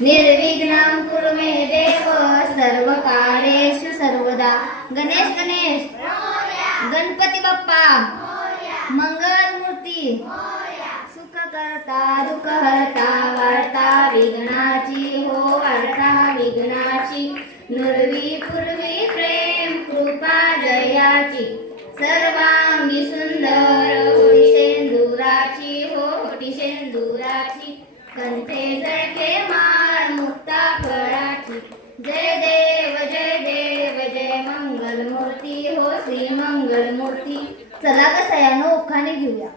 निर्विघ्नं कुरु मे देव सर्वकार्येषु सर्वदा। गणेश गणेश गणपती बाप्पा मंगलमूर्ती सुखकर्ता दुःखहर्ता वार्ता विघ्नाची हो वार्ता विघ्नाची नुरवी पूर्वी प्रेम कृपा जयाची सर्वांगी सुंदर होडी शेंदुराची हो होडी शेंदुराची कंठे जळके माळ मुक्ता फळाची जय देव जय मंगलमूर्ती हो श्री मंगलमूर्ती। चला ग सयानो उखाणे घेऊया।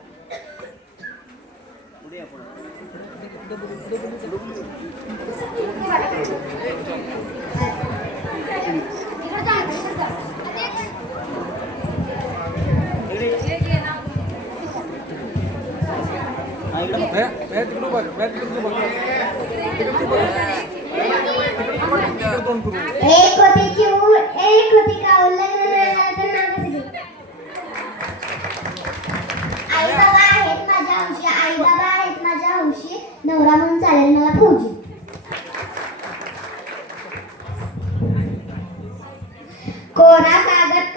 एक होती चिऊळ एक होती काऊल आई बाबा आहेत माझ्या हौशी आई बाबा आहेत माझ्या हौशी नवरा म्हणून चालेल मला फौजी। कोरा कागद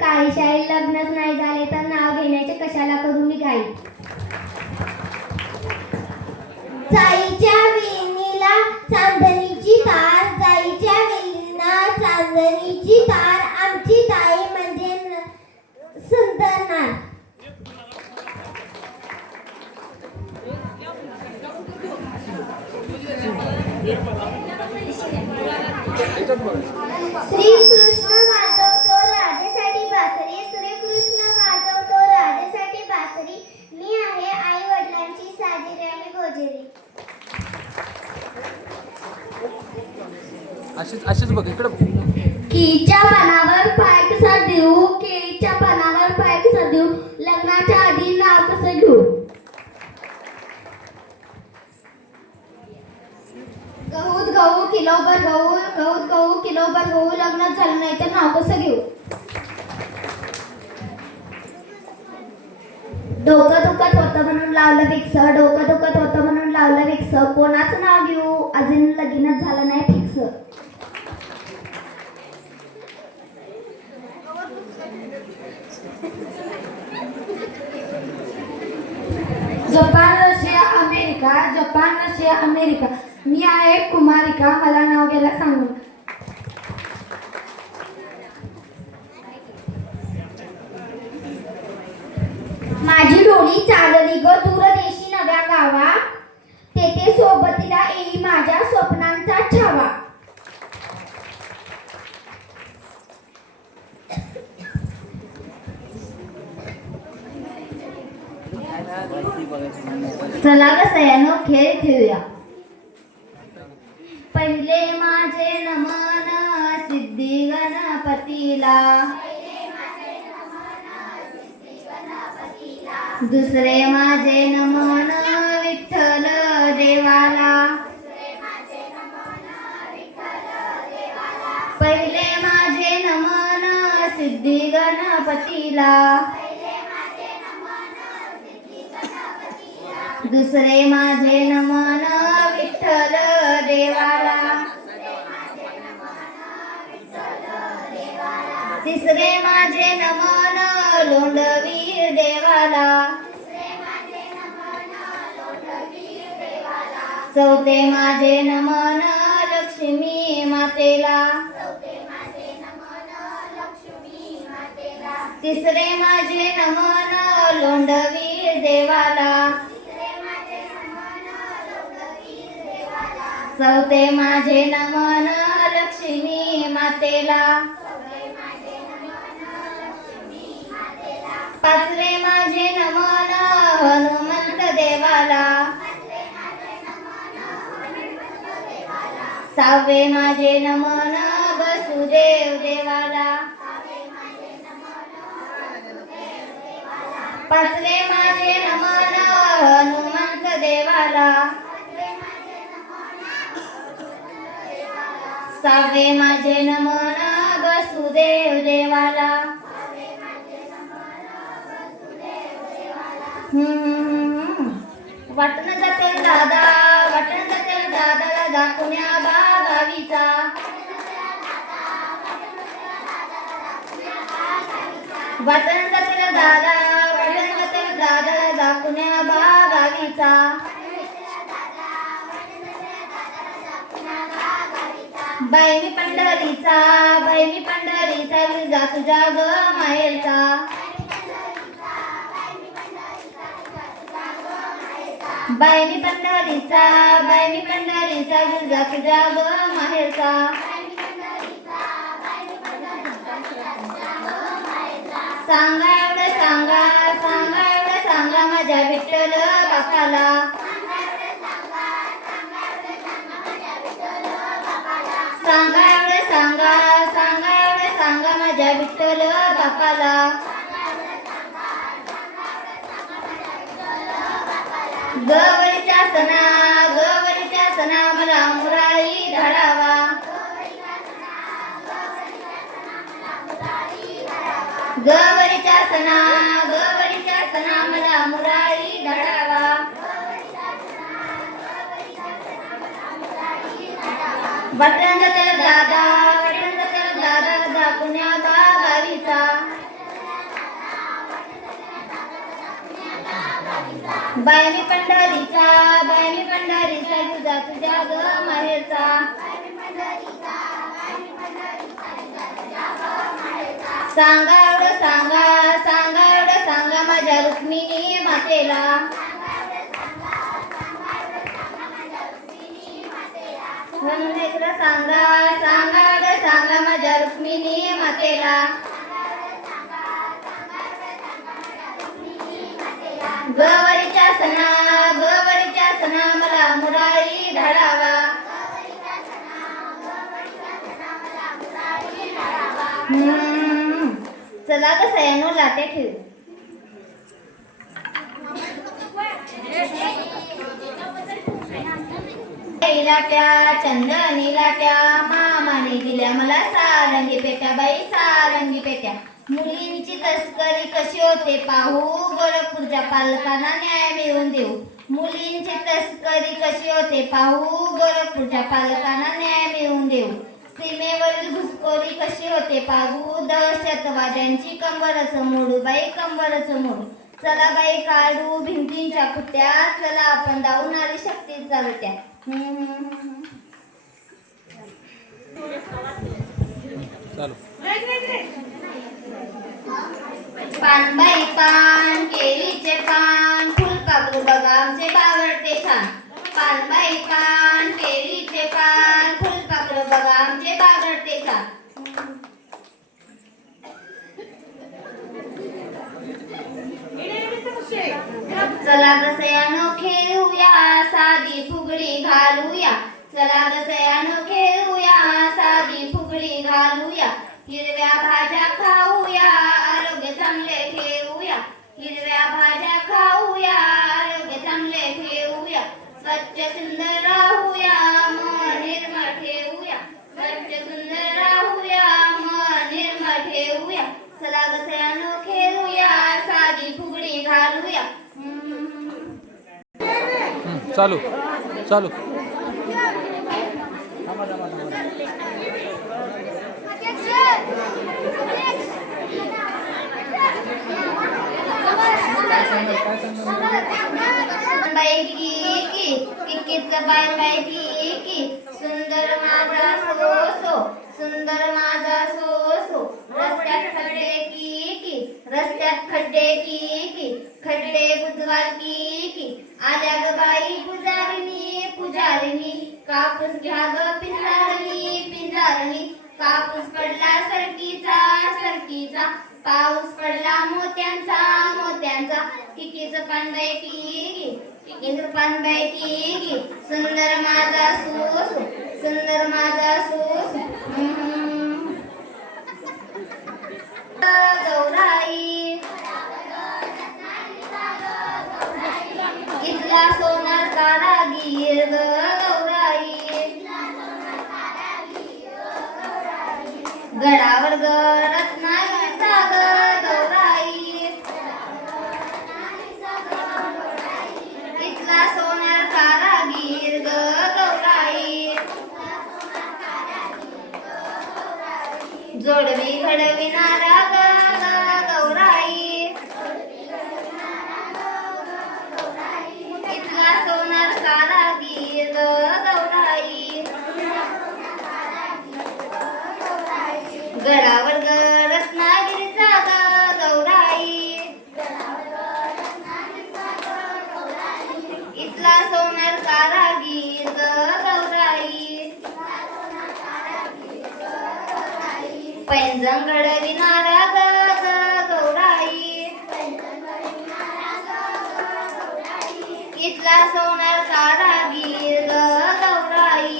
काळी शाही लग्नच नाही झाले तर नाव घेण्याचे कशाला करू मी घाई। जाईच्या वेणीला चांदणीची तार जाईच्या वेणीला चांदणीची तार आमची ताई म्हणजे सुंदर नार। श्रीकृष्ण वाजवतो राधेसाठी बासरी श्रीकृष्ण वाजवतो राधेसाठी बासरी मी आहे आई वडिलांची साजिरी आणि गोजेरी। अशीच बघ इकडं। केळीच्या पानावर पाय कसा देऊ केळीच्या पानावर पाय कसा देऊ लग्नाच्या आधी नाव कसं घेऊ। गहूत गहू किलोभर गहू लग्न झालं नाही तर नाव कसं घेऊ। डोकं दुखत होतं म्हणून लावलं विक्स कोणाचं नाव घेऊ अजून लगीनच झालं नाही फिक्स। जपान रशिया अमेरिका मी आहे कुमारिका मला नाव घ्यायला सांगू। माझी डोली चालली ग दूरदेशी नव्या गावा तेथे सोबतीला येई माझ्या स्वप्नांचा छावा। चला ग सयानो खेळ खेळूया। पहिले माझे नमन सिद्धी गणपतीला दुसरे माझे नमन विठ्ठल देवाला पहिले माझे नमन सिद्धी गणपतीला दुसरे माझे नमन विठ्ठल देवाला तिसरे माझे नमन लोंढवीर देवाला चौथे माझे नमन लक्ष्मी मातेला तिसरे माझे नमन लोंढवीर देवाला चौथे माझे नमन लक्ष्मी मातेला पाचवे माझे नमन हनुमंत देवाला सहावे माझे नमन वसुदेव देवाला पाचवे माझे नमन हनुमंत देवाला सहावे माझे नमन वसुदेव देवाला। वाटणं जाते दादा वाटणं जाते दाखुन्या बागावीचा वतन जातील दादा दाखुन्या बागावीचा बाई मी पंढरीचा गिरजा तुझ्या ग माहेरचा बाई मी पंढरीचा गिरजा तुझ्या ग माहेरचा सांगा एवढं सांगा माझ्या विठ्ठल बापाला सांगा एवढं सांगा माझ्या विठ्ठल बापाला गवरीच्या सणा मला मुरारी धडावा गवरीच्या सणा मला मुरारी धडावा वतन जातील दादा दाखुन्या बागावीचा बाई मी पंढरीचा गिरजा तुझ्या ग माहेरचा सांगा एवढं सांगा माझ्या रुक्मिणी मातेला सांगा माझ्या रुक्मिणी मातेला गवरीच्या सणा मला मुरारी धडावा चला ग सयानो लाटे ठेव लाट्या चंदनी लाट्या मामाने दिल्या मला सारंगी पेट्या बाई सारंगी पेट्या मुलींची तस्करी कशी होते पाहू गोरखपूरच्या पालकांना न्याय मिळवून देऊ मुलींची तस्करी कशी होते पाहू गोरखपूरच्या पालकांना न्याय मिळवून देऊ सीमेवरील घुसखोरी कशी होते पाहू दहशतवाद्यांची कंबरच मोडू बाई कंबरच मोडू चला बाई काढू भिंतींच्या खुट्या चला आपण जाऊ नारी शक्ती चालत्या पान बाई पान केळीचे पान फुलपाखरू बघा आमचे बावरते छान पान बाई पान केळीचे पान फुलपाखरू बघा आमचे बावरते छान चला गसयानो खेळूया साधी फुगडी घालूया चला गसयानो खेळूया साधी फुगडी घालूया हिरव्या भाज्या खाऊया आरोग्य चांगले ठेवूया हिरव्या भाज्या खाऊया आरोग्य चांगले ठेवूया स्वच्छ सुंदर राहूया मन निर्मळ ठेवूया स्वच्छ सुंदर राहूया मन निर्मळ ठेवूया चला गसयानो खेळूया साधी फुगडी घालूया चालू बाई किकीच बाई की सुंदर माझा सो सुंदर माझा सो रस्त्यात खड्डे की खड्डे बुजवाल की आल्या ग बाई पुजारिनी कापूस घ्या ग पिंजारणी कापूस पडला सरकीचा पाऊस पडला मोत्यांचा किकीचं पान बाई किकीचं पान बाई की सुंदर माझा सूस गौराई इथला सोनार कारागीर गौराई गडावर ग रत्नाचा गौराई इथला सोनार कारागीर गौराई जोडवी घडविणारा ग ग गौराई, इथला सोनार कारागीर ग गौराई, गडावर ग रत्नागिरीचा ग गौराई, इथला सोनार कारागीर ग गौराई, पैंजण घडविणारा ग ग गौराई, इथला सोनार कारागीर ग गौराई.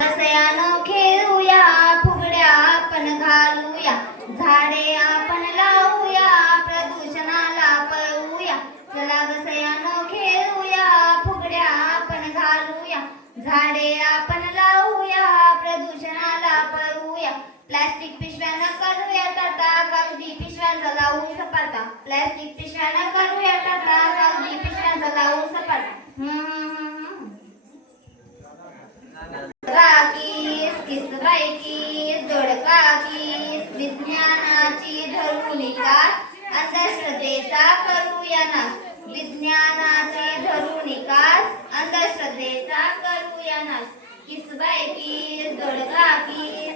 रस्त्यानं खेळूया, फुगड्या आपण घालूया, झाडे आपण लावूया, प्रदूषणाला पळवूया. चला रस्त्यानं खेळूया, फुगड्या आपण घालूया, झाडे आपण लावूया, प्रदूषणाला पळवूया. प्लास्टिक पिशव्यानं करूया टाटा, कागदी पिशव्यांचा लावून सपाटा. प्लास्टिक पिशव्यानं करूया टाटा, कागदी पिशव्यांचा लावून सपाटा. काकीस किसबाई कीस जोडका कीस, विज्ञानाची धरून कास, अंधश्रद्धेचा करूया नाश. विज्ञानाची धरून कास, अंधश्रद्धेचा करूया नाश. किसबाई कीस जोडका कीस,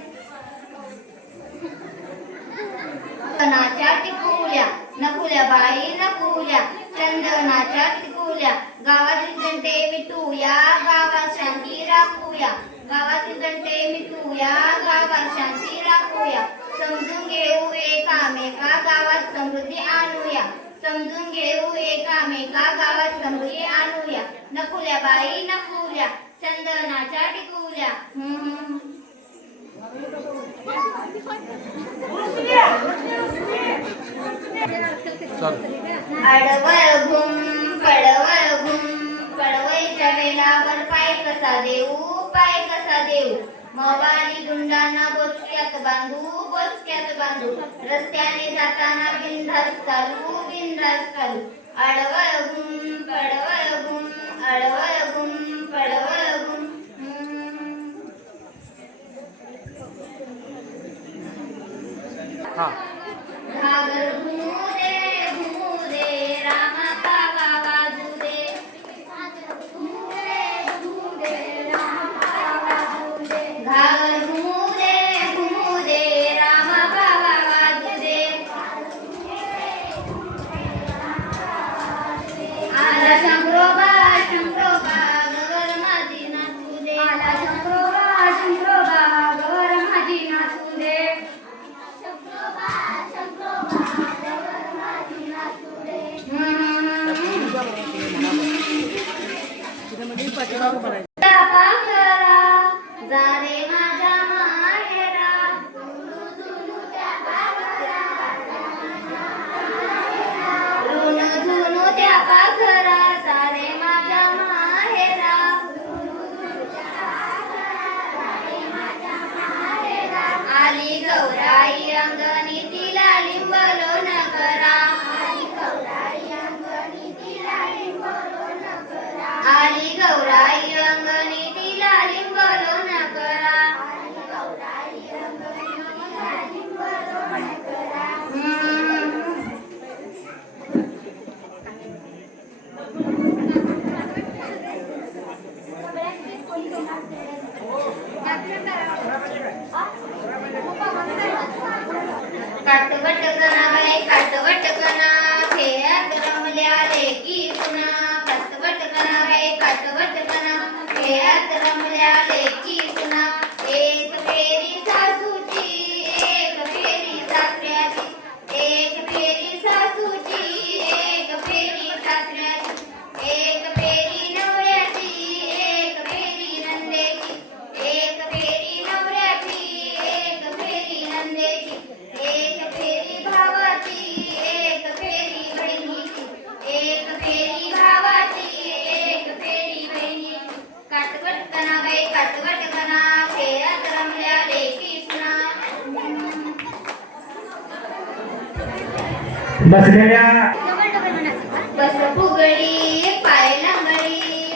चंदनाच्या टिकुल्या नकुल्या बाई नकुल्या, चंदनाच्या टिकुल्या. गावातील जनते मिटूया, गावात शांती राखूया. गावातील जनते मिटूया, गावात शांती राखूया. समजून घेऊ एकामेका, गावात समृद्धी आणूया. समजून घेऊ एकामेका, गावात समृद्धी आणूया. नकुल्या बाई नकुल्या, चंदनाच्या टिकुल्या. आडवळ घुम पडवळ घुम, पडवळीच्या वेळावर पाय कसा देऊ, पाय कसा देऊ. मवाली गुंडांना बोचक्यात बांधू, बोचक्यात बांधू. रस्त्याने जाताना बिनधास्त चालू, बिनधास्त चालू. आडवळ घुम पडवळ घुम, आडवळ घुम पडवळ घुम. घागर घुमू दे रामा बाबा वाजू दे. घागर घुमू दे रामा बाबा वाजू दे. आला शंकरोबा शंकरोबा गवर माझी नाचू दे. आला शंकरोबा शंकरोबा गवर माझी नाचू दे. जा रे माझ्या माहेरा, ऋण झुनू त्या पाखरा. जा रे माझ्या माहेरा, आली गौराई अंगणी तिला लिंबलो न करा. आली गौराई अंगणी तिला लिंबलो न करा. आली गौराई अंगणी तिला लिंबलो न करा. आली गौराई अंगणी तिला लिंबलो न करा. काटवट कना बाई काटवट कना, खेळात रमल्या लेकी सुना. काटवट कना बाई काटवट कना, खेळात रमल्या लेकी सुना. एक फेरी सासूची, एक फेरी सासऱ्याची. एक फेरी सासूची, एक फेरी सासऱ्याची. एक फेरी नवऱ्याची, एक फेरी नंदेची. एक फेरी नवऱ्याची, एक फेरी नंदेची. एक फेरी भावाची, एक फेरी बहिणीची. एक फेरी भावाची, एक फेरी बहिणीची. काटवट कना बाई काटवट कना, खेळात रमल्या लेकी सुना. बसलेल्या बस फुगडी पाय लंगडी,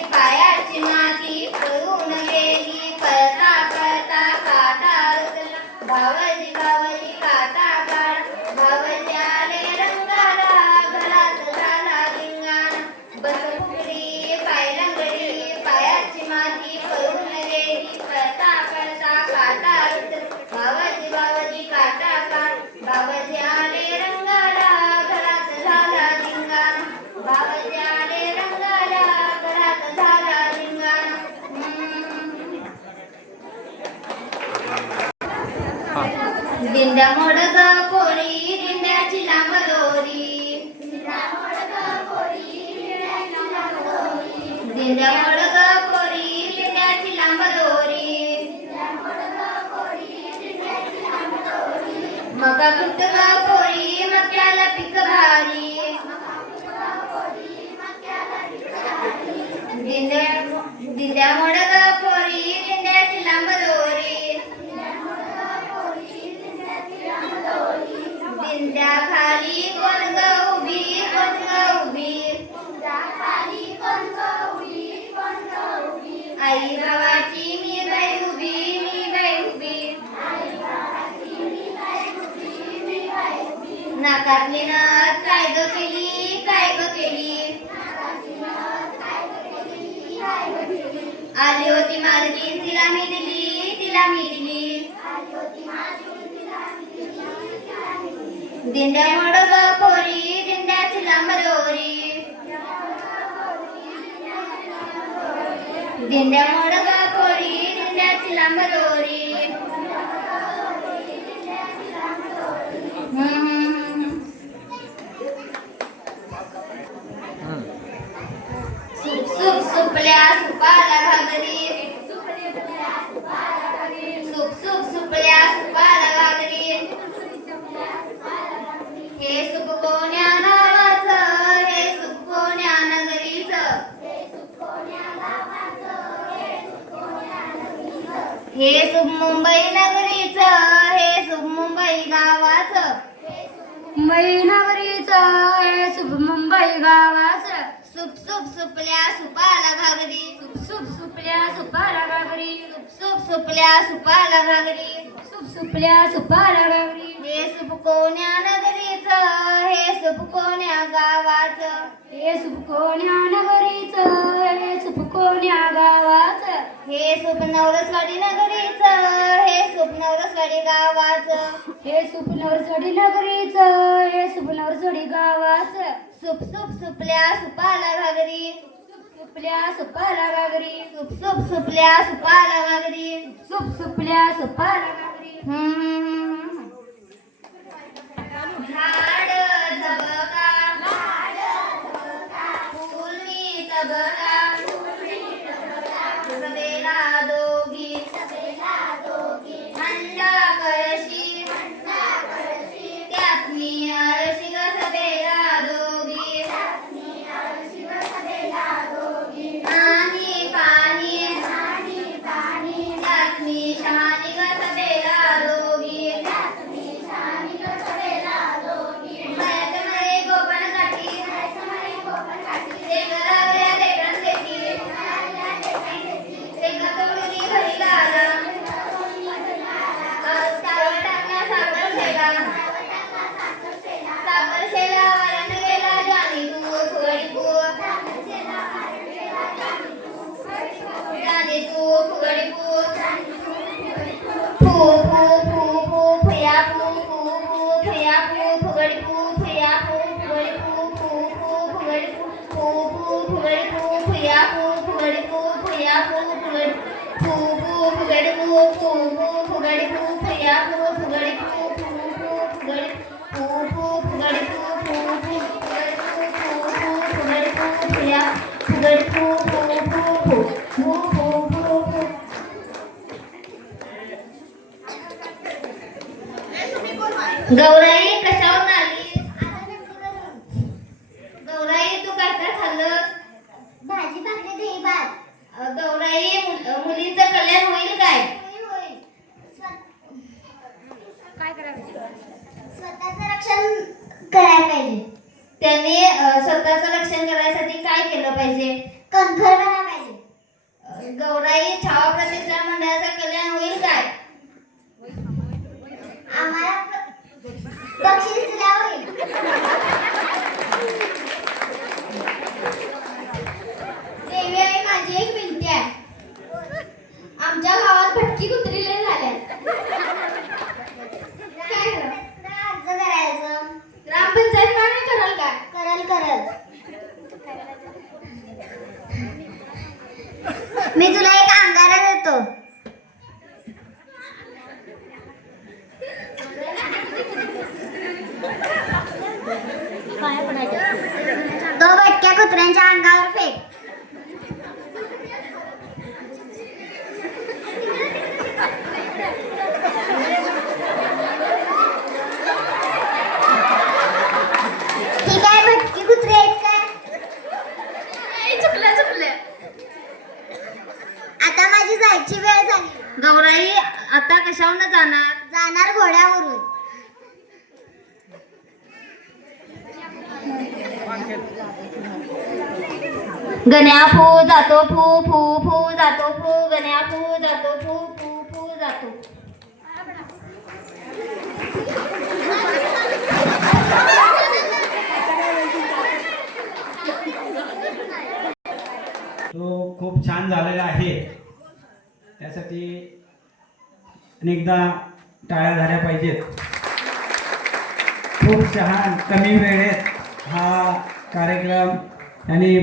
दिंड्या मोड ग पोरी दिंड्याची लांब दोरी दिंड्या मोड ग पोरी दिंड्याची लांब दोरी मका कुट ग पोरी मक्याला पीक भारी दिंड्या मोड ग पोरी दिंड्याची लांब दोरी दिंड्या खाली कोण ग उभी कोण ग उभी आई बाबाची मी बाई उभी नाकातली नथ काय ग केली आली होती मालकीन तिला मी दिली दिंड्या मोड ग पोरी दिंड्याची लांब दोरी दिंड्या मोड ग पोरी दिंड्याची लांब दोरी सुप सुपल्या सुपाला घागरी सुप सुपल्या सुपाला घागरी हे सुप कोण्या नावाचं हे सुप कोण्या नगरीचं हे सुप मुंबई नगरीचं हे सुप मुंबई गावाचं मुंबई नगरीचं हे सुप मुंबई गावाचं सुप सुपल्या सुपाला घागरी सुप सुपल्या सुपाला घागरी सुप सुपल्या सुपाला घागरी सुपल्या सुपाला घागरी हे सुप कोण्या नगरीचं हे सुप कोण्या गावाचं हे सुप कोण्या नगरीचं हे सुप कोण्या गावाचं हे सुप नवरसवाडी नगरीचं हे सुप नवरसवाडी गावाचं हे सुप नवरसवाडी नगरीचं हे सुप नवरसवाडी गावाचं सुप सुपल्या सुपाला घागरी सुपल्या सुपाला घागरी सुप सुपल्या सुपाला घागरी सुपल्या सुपाला घागरी झाड झबका फूल मी तबका सभेला दोघी अंडा कळशी त्यात मी आळशी ग सभेला दोघी आणि पाणी त्यात मी शहाणी ग सभेला दोघी बायाच्या मध्ये गोपण काठी ते घरावल्या लेकरांसाठी ते गतवडीने घरी लाला साखर टाकला साखर शेला वरण गेला जाणी तू फुगडी जाणी तू फुगडी फू फुया फुगडी फुया फुगडी फुगडी फुगडी फुया फुगडी फुया फुगडी फुगडी फुगडी फुया फुगडी गौराई कशावर आली गौराई तू काय काय खाल्लं भाजी भाकरी दही भात गौराई मुलीचं कल्याण होईल काय होईल काय करायचं स्वतःचं रक्षण करायला पाहिजे त्यांनी स्वतःचं रक्षण करण्यासाठी काय केलं पाहिजे कणखर बनायला पाहिजे गौराई छावा प्रतिष्ठान मंडळाचं कल्याण होईल काय आम्हाला बक्षीस दिल्यावर होईल देवी आई माझी एक विनंती आहे आमच्या गावात भटकी कुत्री लय झाल्यात काय करावं? अर्ज करायचं ग्रामपंचायत काय कराल काय करल मी तुला एक अंगारा देतो तो भटक्या कुत्र्यांच्या अंगावर फेक. ही काय भटकी कुत्रे आहेत काय? आता माझी जायची वेळ झाली. गौराई आता कशावरून जाणार घोड्यावरून. गण्या फू जातो फू फू फू जातो फू गण्या फू जातो फू फू फू जातो. तो खूप छान झालेला आहे. त्यासाठी अनेकदा टाळ्या झाल्या पाहिजेत. खूप छान कमी वेळेत हा कार्यक्रम त्यांनी